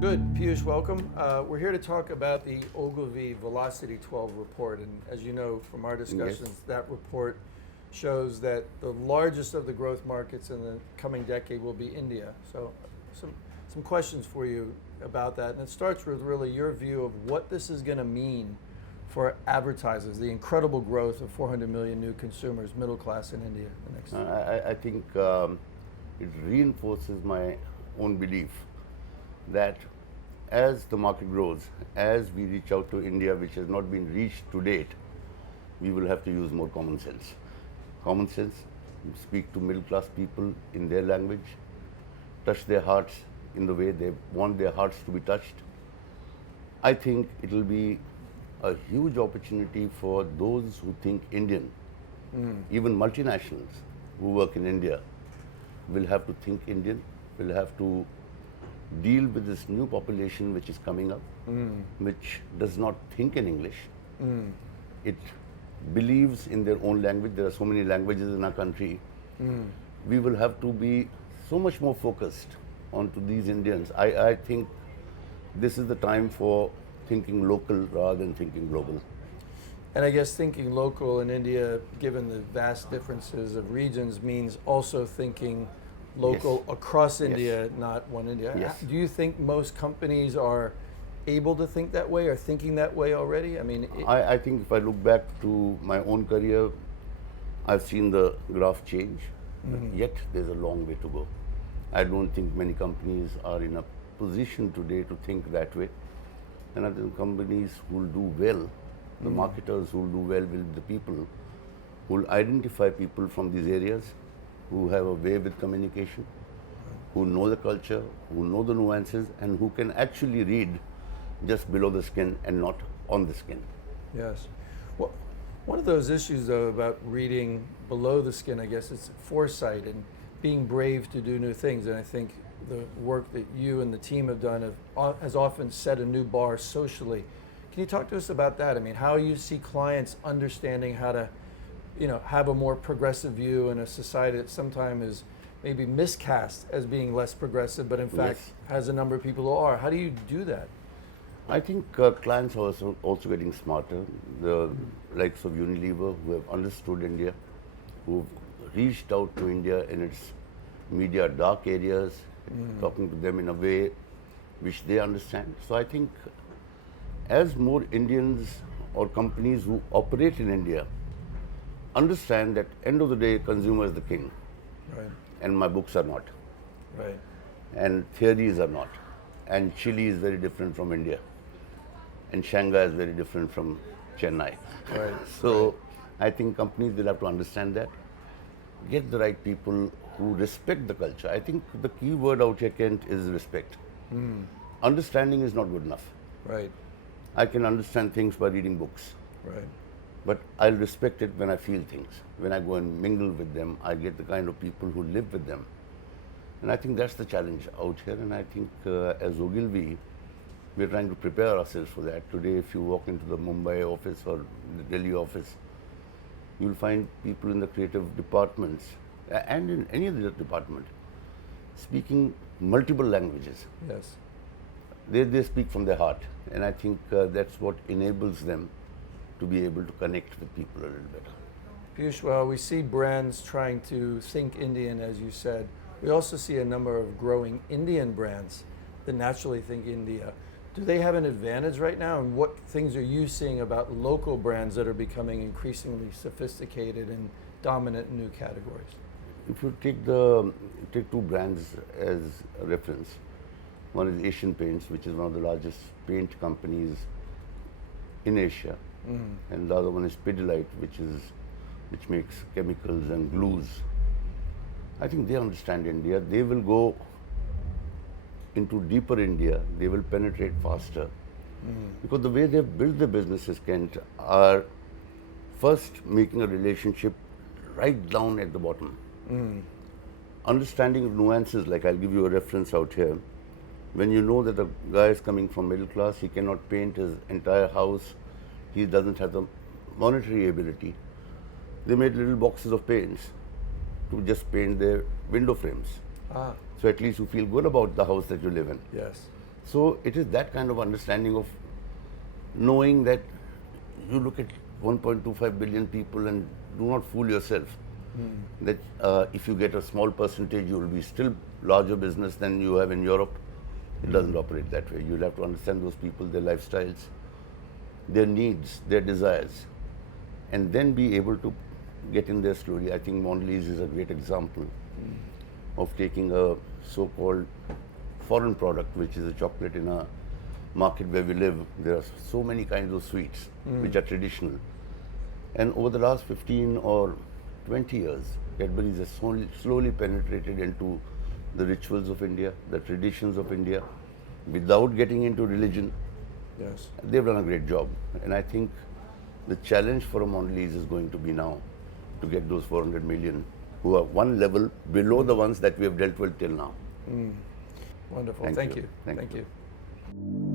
Good. Piyush, welcome. We're here to talk about the Ogilvy Velocity 12 report. And as you know from our discussions, Yes. that report shows that the largest of the growth markets in the coming decade will be India. So some questions for you about that. And it starts with really your view of what this is going to mean for advertisers, the incredible growth of 400 million new consumers, middle class in India. The next I think it reinforces my own belief that as the market grows, as we reach out to India, which has not been reached to date, we will have to use more common sense. Common sense, speak to middle class people in their language, touch their hearts in the way they want their hearts to be touched. I think it will be a huge opportunity for those who think Indian. Even multinationals who work in India will have to think Indian, will have to deal with this new population which is coming up, which does not think in English. It believes in their own language. There are so many languages in our country. We will have to be so much more focused onto these Indians. I think this is the time for thinking local rather than thinking global. And I guess thinking local in India, given the vast differences of regions, means also thinking local across India, not one India. Yes. Do you think most companies are able to think that way or thinking that way already? I mean, I think if I look back to my own career, I've seen the graph change, yet there's a long way to go. I don't think many companies are in a position today to think that way. And I think companies who will do well, the marketers who will do well will be the people who will identify people from these areas, who have a way with communication, who know the culture, who know the nuances, and who can actually read just below the skin and not on the skin. yes. Well, one of those issues, though, about reading below the skin, I guess, is foresight and being brave to do new things. And I think the work that you and the team have done has often set a new bar socially. Can you talk to us about that? I mean, how you see clients understanding how to, have a more progressive view in a society that sometimes is maybe miscast as being less progressive, but in fact has a number of people who are. How do you do that? I think clients are also getting smarter. The likes of Unilever, who have understood India, who've reached out to India in its media dark areas, talking to them in a way which they understand. So I think as more Indians or companies who operate in India understand that end of the day, consumer is the king, Right. and my books are not, Right. and theories are not, and Chile is very different from India, and Shanghai is very different from Chennai. Right. So I think companies will have to understand that, get the right people who respect the culture. I think the key word out here, Kent, is respect. Understanding is not good enough. Right. I can understand things by reading books, Right. but I'll respect it when I feel things. When I go and mingle with them, I get the kind of people who live with them. And I think that's the challenge out here. And I think as Ogilvy, we're trying to prepare ourselves for that. Today, if you walk into the Mumbai office or the Delhi office, you'll find people in the creative departments and in any other department speaking multiple languages. Yes. They speak from their heart. And I think that's what enables them to be able to connect with people a little better. Piyush, well, we see brands trying to think Indian, as you said. We also see a number of growing Indian brands that naturally think India. Do they have an advantage right now? And what things are you seeing about local brands that are becoming increasingly sophisticated and dominant in new categories? If you take two brands as a reference, one is Asian Paints, which is one of the largest paint companies in Asia, and the other one is Pidilite, which makes chemicals and glues. I think they understand India. They will go into deeper India. They will penetrate faster because the way they've built their businesses, Kent, are first making a relationship right down at the bottom. Understanding nuances, like I'll give you a reference out here. When you know that a guy is coming from middle class, he cannot paint his entire house, he doesn't have the monetary ability. They made little boxes of paints to just paint their window frames. Ah, So at least you feel good about the house that you live in. yes. So it is that kind of understanding of knowing that you look at 1.25 billion people and do not fool yourself. That if you get a small percentage, you will be still larger business than you have in Europe. It doesn't operate that way. You'll have to understand those people, their lifestyles, their needs, their desires, and then be able to get in there slowly. I think Mondelez is a great example of taking a so-called foreign product, which is a chocolate in a market where we live. There are so many kinds of sweets which are traditional. And over the last 15 or 20 years, Cadbury's has slowly penetrated into the rituals of India, the traditions of India, without getting into religion. Yes. They've done a great job. And I think the challenge for a Mondelez is going to be now to get those 400 million who are one level below the ones that we have dealt with till now. Wonderful. Thank Thank you. you. Thank Thank you. you.